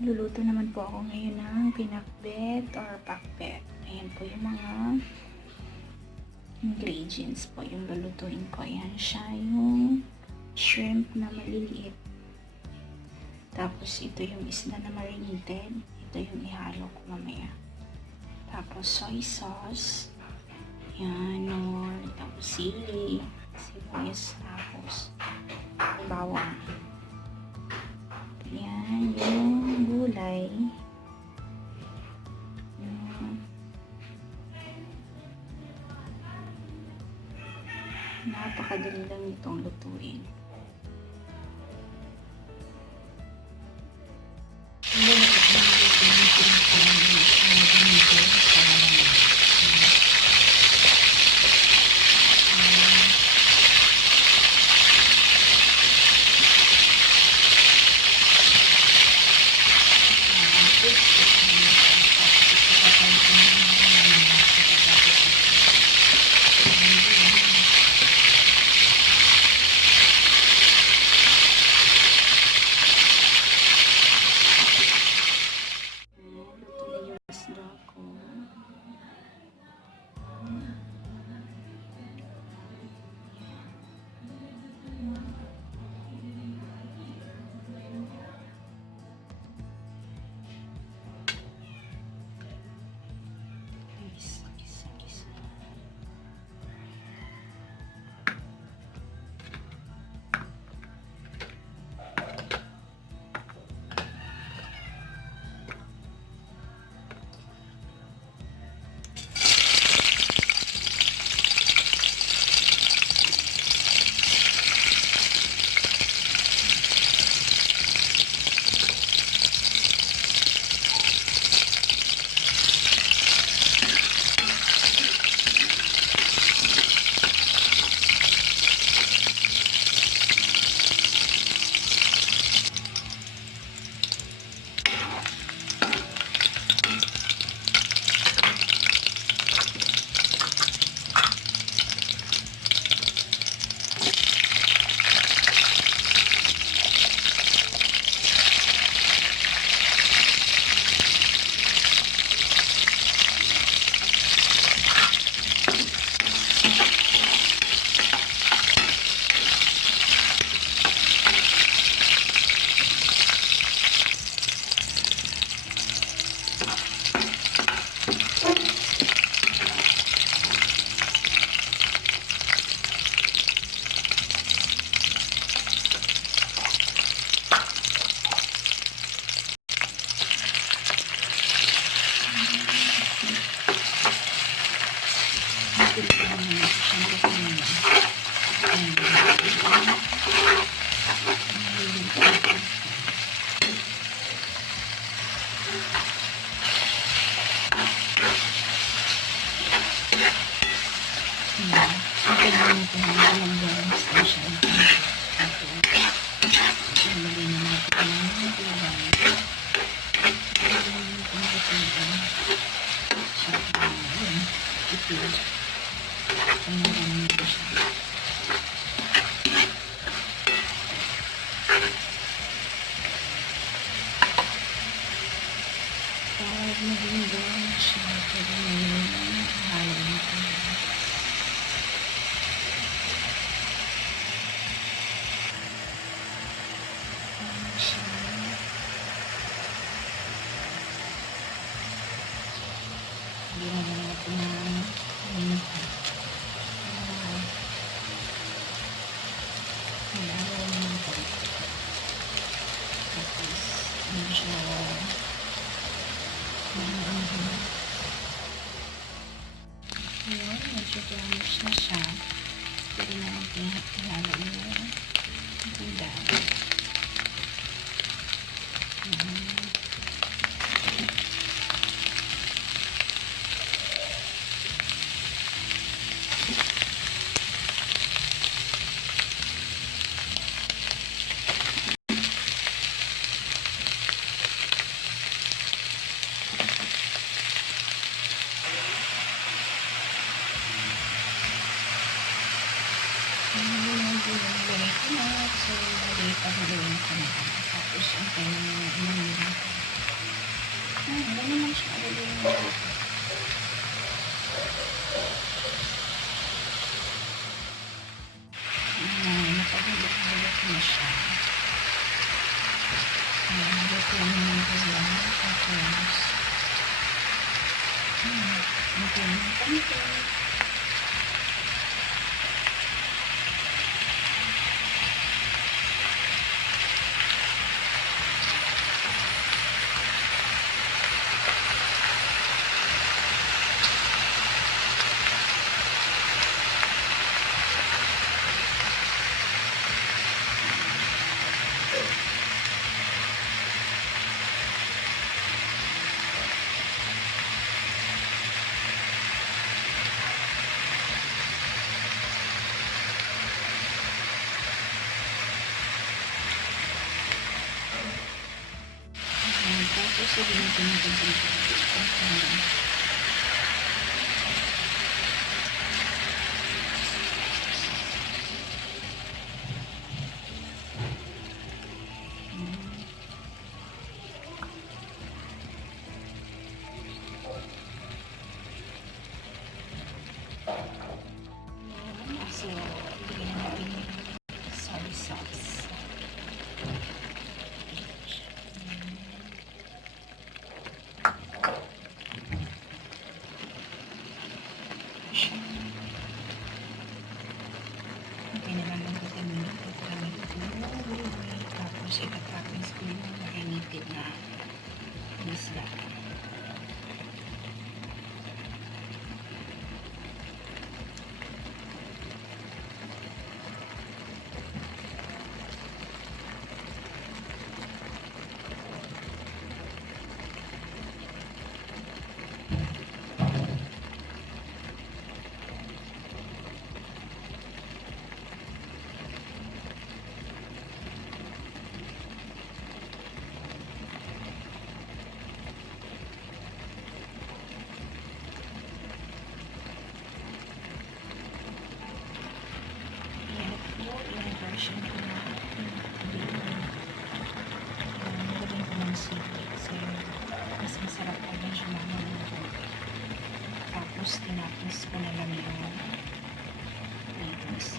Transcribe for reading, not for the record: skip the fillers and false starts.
Luluto naman po ako ngayon ng pinakbet or pakbet. Ayan po yung mga ingredients po yung lulutuin ko. Ayan siya yung shrimp na maliliit. Tapos ito yung isda na marinated. Ito yung ihalo ko mamaya. Tapos soy sauce. Ayan, tapos sili, sibuyas, tapos bawang. Ayan, yung gulay. Napakadali lang itong lutuin. Maging brown siya, pwede na yung halo nito. Ayan siya. Hindi na natin na minta. Halo na ito. Tapos, ano siya, ayun, medyo brownish na siya. Pwede na natin ihalo yung gulay. So, maliit ang gawin ko na. Tapos, ang kanyang Ganun lang siya kaliliit. Napahulog-hulog na siya. Naluto na yung gulay. Tapos, natin yung pancake. Tapos, sabi natin yung pancake. So, bigyan natin yung soy sauce. Okay na lang ang vitamin ito. Tapos, itatapos ko yung marinated na isda. Version ko na nilagyan ko ng sili kasi mas masarap pa din siya mamamaluto. Tapos tinapos ko na lang yung lettuce.